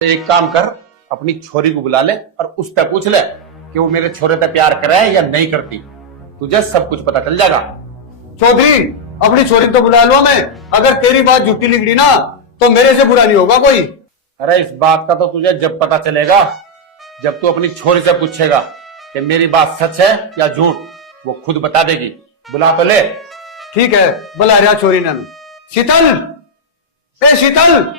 एक काम कर, अपनी छोरी को बुला ले और उससे पूछ ले कि वो मेरे छोरे से प्यार करे या नहीं करती। तुझे सब कुछ पता चल जाएगा। चौधरी, अपनी छोरी तो बुला लो। मैं अगर तेरी बात झूठी निकली ना तो मेरे से बुरा नहीं होगा कोई। अरे इस बात का तो तुझे जब पता चलेगा जब तू अपनी छोरी से पूछेगा कि मेरी बात सच है या झूठ। वो खुद बता देगी। बुला तो ले। ठीक है, बुला रहा छोरी ने। शीतल, ए शीतल,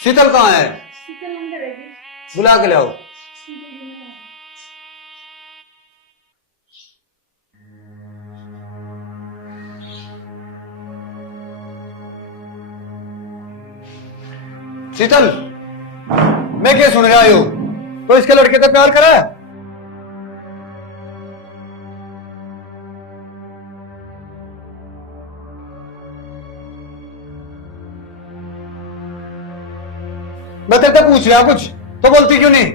शीतल कहाँ है? शीतल अंदर है जी। बुला के लाओ। शीतल, मैं क्या सुन रहा हूं? तो इसके लड़के से प्यार करा है? मैं तेरे से पूछ रहा कुछ तो बोलती क्यों नहीं?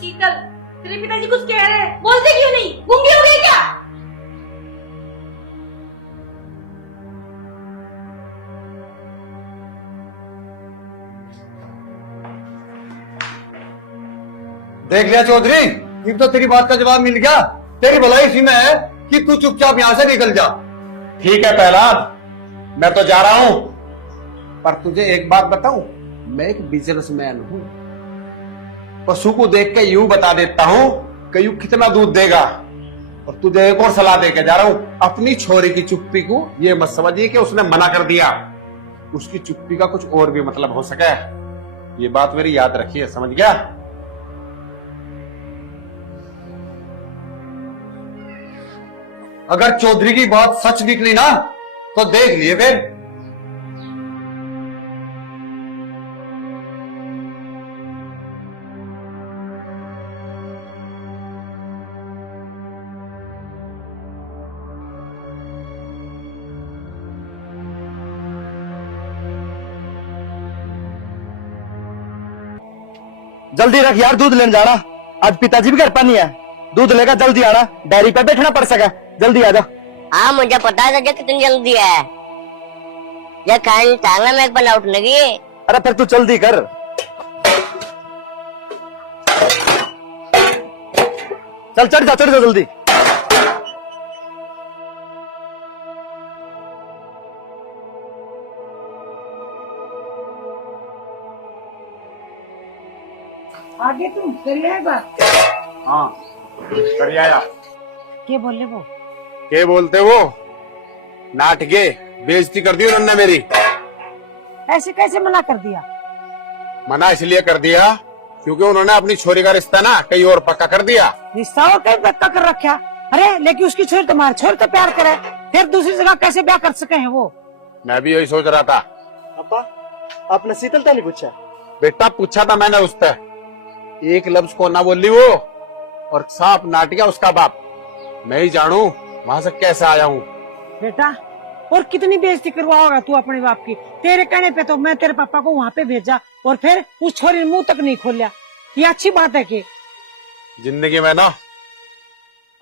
शीतल, तेरे पिताजी कुछ कह रहे हैं, बोलते क्यों नहीं? गूंगी हो गई क्या? देख लिया चौधरी, अब तो तेरी बात का जवाब मिल गया। तेरी भलाई इसी में है कि तू चुपचाप यहां से निकल जा। ठीक है पहलाद, मैं तो जा रहा हूं, पर तुझे एक बात बताऊं, मैं एक बिजनेसमैन हूं। पशु को देख के यूं बता देता हूं कि यूं कितना दूध देगा। और तुझे एक और सलाह देके जा रहा हूं, अपनी छोरी की चुप्पी को ये मत समझिए कि उसने मना कर दिया। उसकी चुप्पी का कुछ और भी मतलब हो सके। ये बात मेरी याद रखिए, समझ गया? अगर चौधरी की बात सच निकली ना तो देख लिए फिर। जल्दी रख यार, दूध लेने जाना। आज पिताजी भी घर पर नहीं है। दूध लेकर जल्दी आना, डेयरी पे बैठना पड़ सके। जल्दी आ जाओ। हाँ मुझे पता है कि कितनी जल्दी है। ये खाने चांगला में एक बार लौट लगी। अरे फिर तू जल्दी कर। चल चढ़ जा जल्दी। आगे तुम कर आएगा। हाँ कर आया। क्या बोले वो? के बोलते वो नाटके बेइज्जती कर दी उन्होंने मेरी। ऐसे कैसे मना कर दिया? मना इसलिए कर दिया क्योंकि उन्होंने अपनी छोरी का रिश्ता ना कहीं और पक्का कर दिया। रिश्ता और कहीं पक्का कर रखा? अरे लेकिन उसकी छोरी तुम्हारे छोरी तो प्यार करे, फिर दूसरी जगह कैसे ब्याह कर सके हैं वो? मैं भी यही सोच रहा था। अपा, आपने शीतल नहीं पूछा? बेटा पूछा था मैंने उससे, एक लफ्ज को ना बोली वो, और सांप नाटिया उसका बाप। मैं ही जानू वहां से कैसे आया हूँ। बेटा और कितनी बेइज्जती करवाओगा तू अपने बाप की? तेरे कहने पे तो मैं तेरे पापा को वहाँ पे भेजा और फिर उस छोरी ने मुंह तक नहीं खोलिया। ये अच्छी बात है कि जिंदगी में ना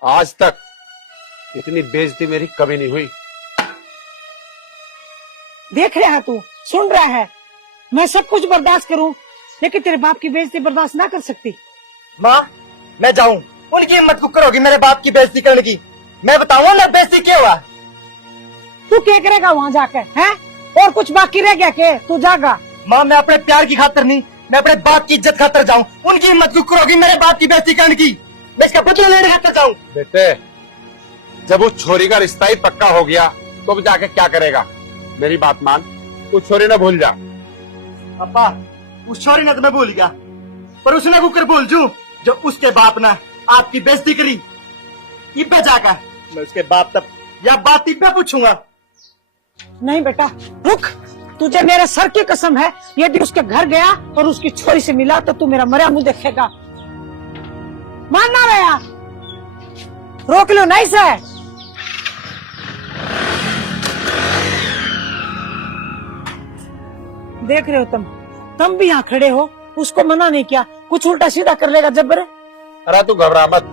आज तक इतनी बेइज्जती मेरी कभी नहीं हुई। देख रहा है तू, सुन रहा है, मैं सब कुछ बर्दाश्त करूं लेकिन तेरे बाप की बेइज्जती बर्दाश्त ना कर सकती। माँ, मैं जाऊं? उनकी हिम्मत को करोगी मेरे बाप की बेइज्जती करने की? मैं बताऊंगा ना बेइज्जती क्या हुआ। तू क्या करेगा वहाँ जाकर? हैं? और कुछ बाकी रह गया के? तू जागा? माँ, मैं अपने प्यार की खातर नहीं, मैं अपने बाप की इज्जत खातर जाऊं। उनकी हिम्मत को करोगी मेरे बाप की बेइज्जती करने की? मैं इसका बदला लेने खातर जाऊं। बेटे जब उस छोरी का रिश्ता ही पक्का हो गया तो अब जाके क्या करेगा? मेरी बात मान, उस छोरी ने भूल जा। अपा, उस छोरी ने तो मैं भूल गया, पर उसने कुकर भूल जू जो उसके बाप ने आपकी बेइज्जती करी। इब्बे जाकर मैं उसके बाप तक या बात इब्बे पूछूंगा। नहीं बेटा रुक, तुझे मेरे सर की कसम है, यदि उसके घर गया और उसकी छोरी से मिला तो तू मेरा मरा मुंह देखेगा। मानना रहा, रोक लो नहीं से। देख रहे हो तुम भी यहाँ खड़े हो, उसको मना नहीं किया, कुछ उल्टा सीधा कर लेगा जब्बर। अरे तू घबरा मत,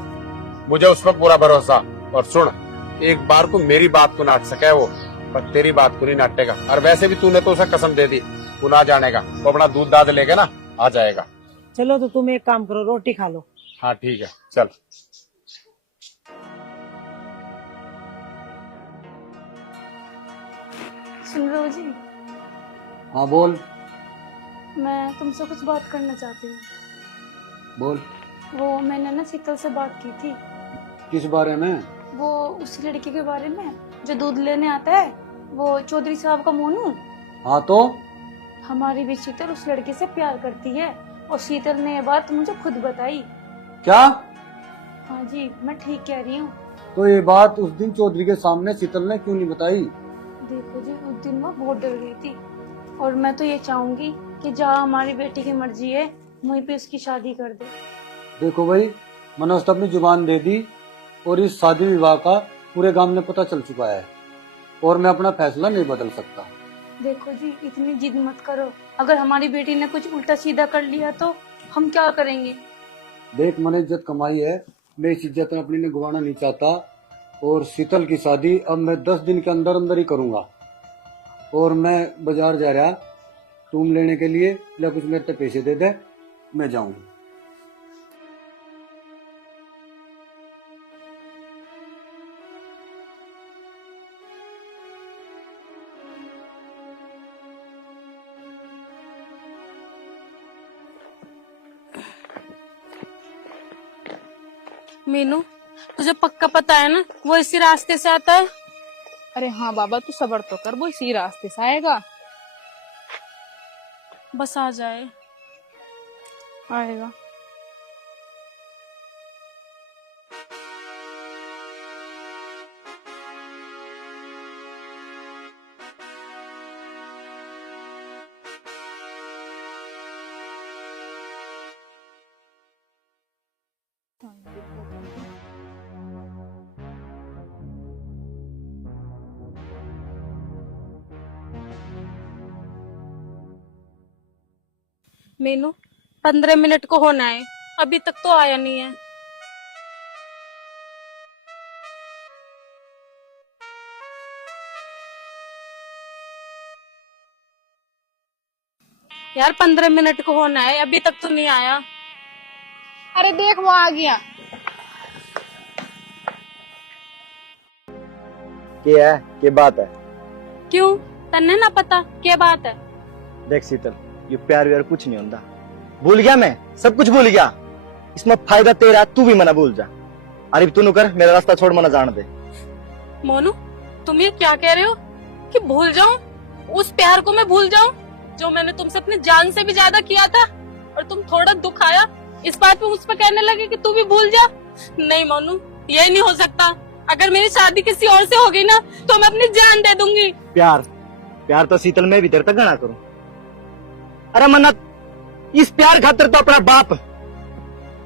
मुझे उस पर पूरा भरोसा। और सुन, एक बार को मेरी बात को नाट सके वो, पर तेरी बात को नहीं नाटेगा। और वैसे भी तूने तो उसे कसम दे दी पुनः जाने का, वो अपना दूध दाद लेके ना आ जाएगा। चलो तो तुम एक काम करो, रोटी खा लो। हाँ ठीक है, चल। सुन रहे हो जी? हाँ बोल। मैं तुमसे कुछ बात करना चाहती हूँ। बोल। वो मैंने ना शीतल से बात की थी। किस बारे में? वो उस लड़के के बारे में जो दूध लेने आता है, वो चौधरी साहब का मोनू। हाँ तो? हमारी भी शीतल उस लड़के से प्यार करती है और शीतल ने ये बात मुझे खुद बताई। क्या? हाँ जी, मैं ठीक कह रही हूँ। तो ये बात उस दिन चौधरी के सामने शीतल ने क्यों नहीं बताई? देखो जी, उस दिन वो बहुत डर गई थी और मैं तो ये चाहूंगी कि जहाँ हमारी बेटी की मर्जी है वहीं पे उसकी शादी कर दे। देखो भाई, मैंने उस अपनी जुबान दे दी और इस शादी विवाह का पूरे गांव में पता चल चुका है और मैं अपना फैसला नहीं बदल सकता। देखो जी, इतनी जिद मत करो। अगर हमारी बेटी ने कुछ उल्टा सीधा कर लिया तो हम क्या करेंगे? देख, मैंने इज्जत कमाई है, मैं इस इज्जत में अपनी ने गंवाना नहीं चाहता और शीतल की शादी अब मैं 10 दिन के अंदर अंदर ही करूंगा। और मैं बाजार जा रहा रूम लेने के लिए, या कुछ मेरे पे पैसे दे दे, मैं जाऊंगा। मीनू, तुझे पक्का पता है ना वो इसी रास्ते से आता है? अरे हाँ बाबा, तू सब्र तो कर, वो इसी रास्ते से आएगा। बस आ जाए। आएगा। मीनू, 15 मिनट को होना है, अभी तक तो आया नहीं है। यार 15 मिनट को होना है, अभी तक तो नहीं आया। अरे देख, वो आ गया। क्या बात है? क्यों, तन्ने ना पता क्या बात है? देख शीतल, ये प्यार व्यार कुछ नहीं होता। भूल गया, मैं सब कुछ भूल गया। इसमें फायदा तेरा, तू भी मना भूल जा। अरे तू कर, मेरा रास्ता छोड़, मना जान दे। मोनू, तुम ये क्या कह रहे हो कि भूल जाऊं? उस प्यार को मैं भूल जाऊं जो मैंने तुमसे अपनी जान से भी ज्यादा किया था? और तुम थोड़ा दुख आया इस बात पे मुझ पर कहने लगे कि तू भी भूल जा? नहीं मोनू, ये नहीं हो सकता। अगर मेरी शादी किसी और से हो गई ना तो मैं अपनी जान दे दूंगी। प्यार तो शीतल में भी तेरे तक गणा करूं। अरे मन्नत, इस प्यार खातर तो अपना बाप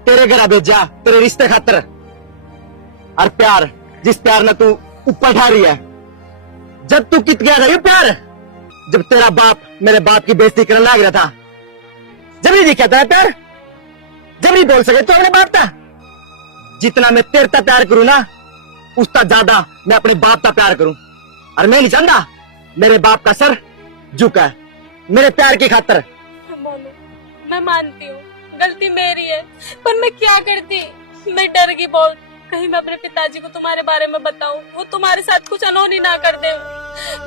तेरे घर भेजा, तेरे रिश्ते खातर। और प्यार, जिस प्यार ने तू ऊपर ठा रही है, जब तू कित गया था ये प्यार, जब तेरा बाप मेरे बाप की बेइज्जती करने लग रहा था, जब नहीं दिखा था प्यार, जब नहीं बोल सके तो अपने बाप था। जितना मैं तेरे तक प्यार करूं ना, उसका ज्यादा मैं अपने बाप का प्यार करूं। और मैं नहीं चाहता मेरे बाप का सर झुका है मेरे प्यार की खातर। मोनू, मैं मानती हूँ गलती मेरी है, पर मैं क्या करती? मैं डर गई बहुत, कहीं मैं अपने पिताजी को तुम्हारे बारे में बताऊं, वो तुम्हारे साथ कुछ अनहोनी ना कर दे।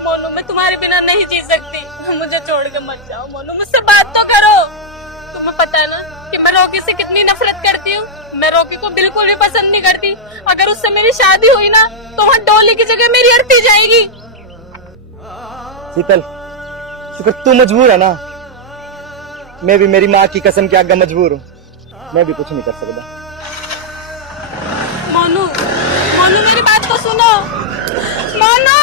मोनू, मैं तुम्हारे बिना नहीं जी सकती, मुझे छोड़ के मत जाओ। मोनू, मुझसे बात तो करो। तुम्हें पता है ना कि मैं रॉकी से कितनी नफरत करती हूँ। मैं रॉकी को बिल्कुल भी पसंद नहीं करती। अगर उससे मेरी शादी हुई ना तो वहाँ डोली की जगह मेरी अर्थी जाएगी। शीतल, शुक्र तू मजबूर है ना, मैं भी मेरी माँ की कसम के आगे मजबूर हूँ। मैं भी कुछ नहीं कर सकता। मोनू, मोनू मेरी बात तो सुनो। मोनू,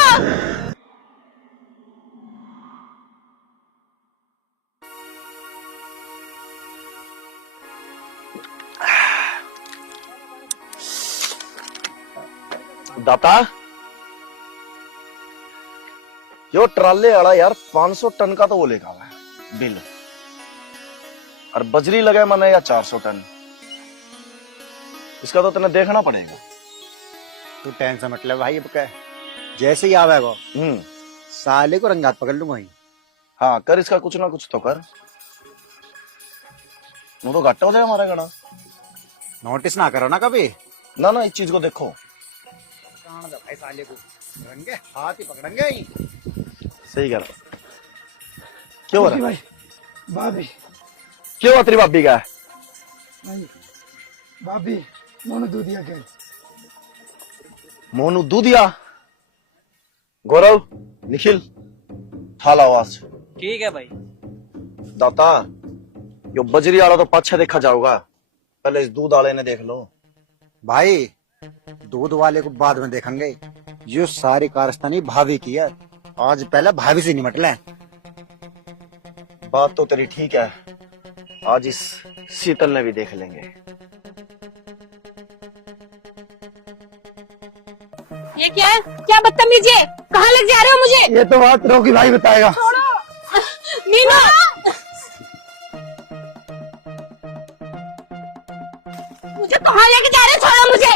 दाता, यो ट्राले वाला यार 500 टन का तो वो लेगा हुआ है बिल, और बजरी लगे मने या 400 टन। इसका तो तने देखना पड़ेगा। तू टेंशन मतलब भाई, अब क्या जैसे ही आवे वो साले को रंगात पकड़ लूं वहीं। हाँ कर, इसका कुछ ना कुछ तो कर। वो तो घाटा हो जाए हमारा गड़ा। नोटिस ना करो ना कभी। ना ना, इस चीज को देखो। भाई साले को पकड़ेंगे, हाथ ही पकड़ेंगे ही। सही कह रहा। क्यों हो रहा है? भाई भाभी क्यों हुआ तेरी भाभी का? भाभी मोनू दूधिया के मोनू दूधिया। गौरव, निखिल, थाला आवाज। ठीक है भाई। दाता, यो बजरी वाला तो पाछे देखा जाऊगा, पहले इस दूध वाले ने देख लो। भाई दूध वाले को बाद में देखेंगे, ये सारी कारस्तानी भाभी की है। आज पहले भाभी से निपट ले। बात तो तेरी ठीक है, आज इस शीतल ने भी देख लेंगे। ये क्या है? क्या बदतमीजी है? कहाँ लग जा रहे हो मुझे? ये तो बात रोकी भाई बताएगा। मीनू, मुझे कहाँ लेके जा रहे हो? छोड़ो मुझे।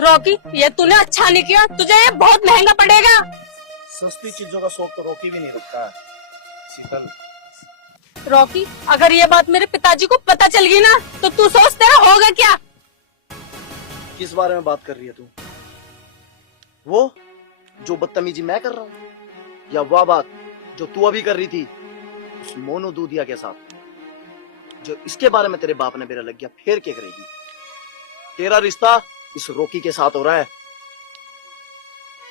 रॉकी, ये तूने अच्छा नहीं किया, तुझे ये बहुत महंगा पड़ेगा। सस्ती चीजों का शौक तो रोकी भी नहीं रखता है शीतल। रॉकी, अगर ये बात मेरे पिताजी को पता चल गई ना, तो तू सोच तेरा होगा क्या? किस बारे में बात कर रही है तू? वो जो बदतमीजी मैं कर रहा हूँ, या वह बात जो तू अभी कर रही थी उस मोनू दूधिया के साथ, जो इसके बारे में तेरे बाप ने मेरा लग गया फिर क्या करेगी? तेरा रिश्ता इस रोकी के साथ हो रहा है,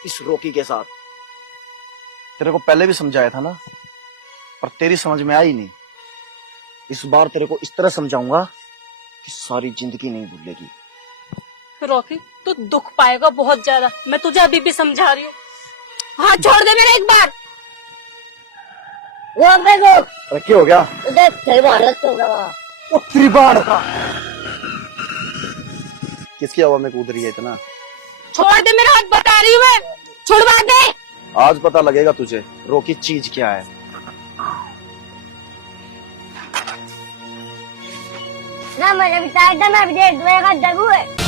इस रोकी के साथ। तेरे को पहले भी समझाया था ना, पर तेरी समझ में आई नहीं। इस बार तेरे को इस तरह समझाऊंगा कि सारी जिंदगी नहीं भूलेगी। रॉकी, तू दुख पाएगा बहुत ज्यादा, मैं तुझे अभी भी समझा रही हूँ। हाँ, छोड़ दे मेरा एक बार। अरे क्या हो गया? त्रिबाड़ का किसकी हवा में कूद रही है इतना? छोड़ दे मेरा हाथ, बता रही हूँ मैं। छुड़वा दे। आज पता लगेगा तुझे रोकी चीज क्या है। ना मैंने बताया था, मैं विदेश का डबू है।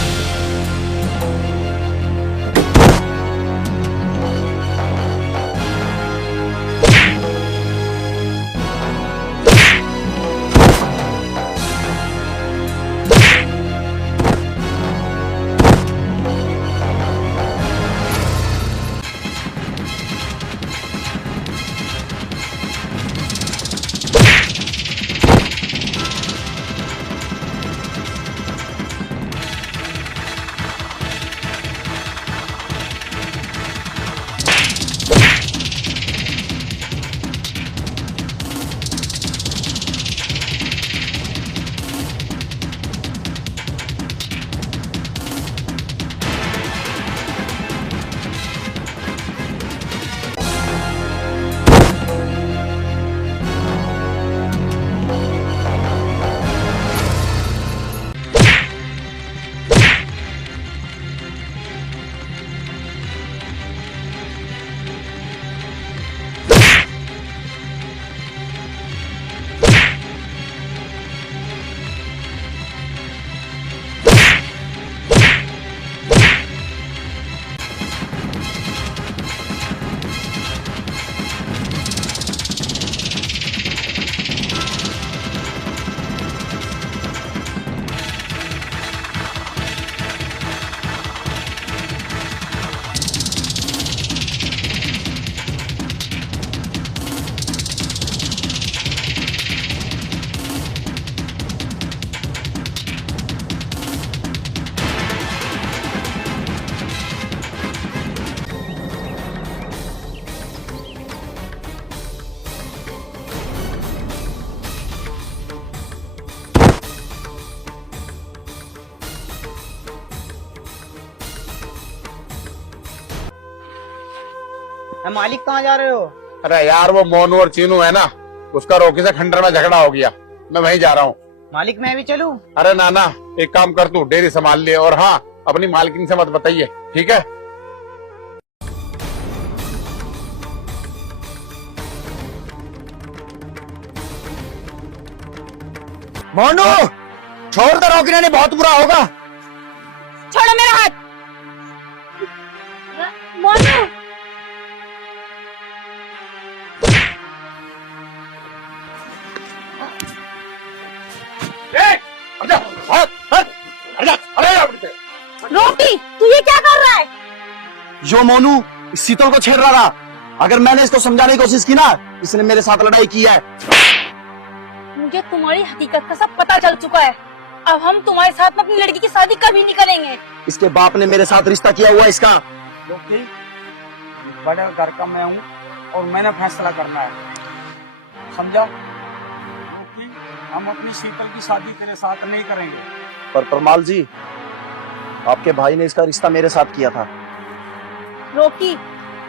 मालिक कहाँ जा रहे हो? अरे यार, वो मोनू और चीनू है ना, उसका रोकी से खंडर में झगड़ा हो गया, मैं वहीं जा रहा हूँ। मालिक मैं भी चलूं? अरे नाना, एक काम कर, तू डेयरी संभाल ले, और हाँ, अपनी मालकिन से मत बताइए, ठीक है? मोनू छोड़ दो, रोकने नहीं बहुत बुरा होगा। छोड़ो मेरा हाथ। मोनू, जो मोनू इस शीतल को छेड़ रहा था, अगर मैंने इसको समझाने की कोशिश की ना, इसने मेरे साथ लड़ाई की है। मुझे तुम्हारी हकीकत का सब पता चल चुका है। अब हम तुम्हारे साथ में अपनी लड़की की शादी कभी नहीं करेंगे। इसके बाप ने मेरे साथ रिश्ता किया हुआ है इसका। क्योंकि बड़े घर का मैं हूँ और मैंने फैसला करना है, समझा? क्योंकि हम अपनी शीतल की शादी तेरे साथ नहीं करेंगे। पर परमाल जी, आपके भाई ने इसका रिश्ता मेरे साथ किया था। रोकी,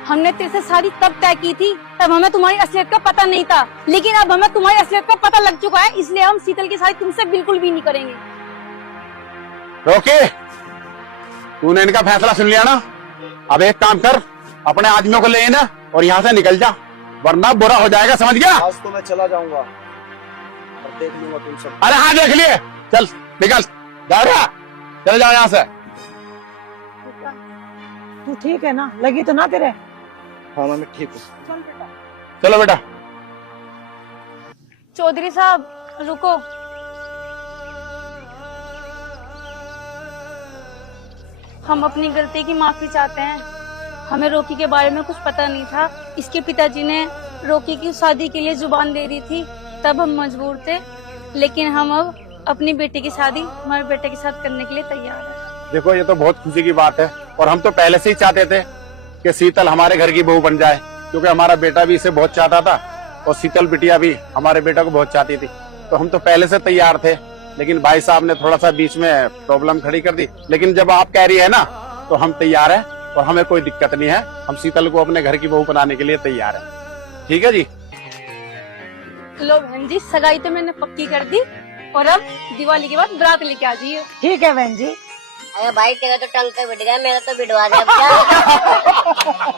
हमने तेरे से शादी तब तय की थी तब हमें तुम्हारी असलियत का पता नहीं था, लेकिन अब हमें तुम्हारी असलियत का पता लग चुका है, इसलिए हम शीतल की शादी तुमसे बिल्कुल भी नहीं करेंगे। रोके, तूने इनका फैसला सुन लिया ना? अब एक काम कर, अपने आदमियों को ले ना और यहाँ से निकल जा, वरना बुरा हो जाएगा, समझ गया? आज तो मैं चला जाऊंगा और देख लूंगा तुम सब। अरे हाँ देख लिए, चल निकल, जा रहा, चले जाओ यहाँ से। तू ठीक है ना? लगी तो ना तेरे? हाँ मैं ठीक हूँ। चल बेटा। चलो बेटा। चौधरी साहब रुको, हम अपनी गलती की माफी चाहते हैं। हमें रोकी के बारे में कुछ पता नहीं था। इसके पिताजी ने रोकी की शादी के लिए जुबान दे दी थी, तब हम मजबूर थे, लेकिन हम अब अपनी बेटी की शादी हमारे बेटे के साथ करने के लिए तैयार हैं। देखो ये तो बहुत खुशी की बात है, और हम तो पहले से ही चाहते थे कि शीतल हमारे घर की बहू बन जाए, क्योंकि हमारा बेटा भी इसे बहुत चाहता था और शीतल बिटिया भी हमारे बेटा को बहुत चाहती थी। तो हम तो पहले से तैयार थे, लेकिन भाई साहब ने थोड़ा सा बीच में प्रॉब्लम खड़ी कर दी। लेकिन जब आप कह रही है ना, तो हम तैयार हैं और हमें कोई दिक्कत नहीं है। हम शीतल को अपने घर की बहू बनाने के लिए तैयार हैं। ठीक है जी? लो बहन जी, सगाई तो मैंने पक्की कर दी और अब दिवाली के बाद बारात लेके आ जाइए। ठीक है बहन जी। अरे भाई तेरा तो टंग पे बिठ गया, मेरा तो बिठवा दे अब क्या?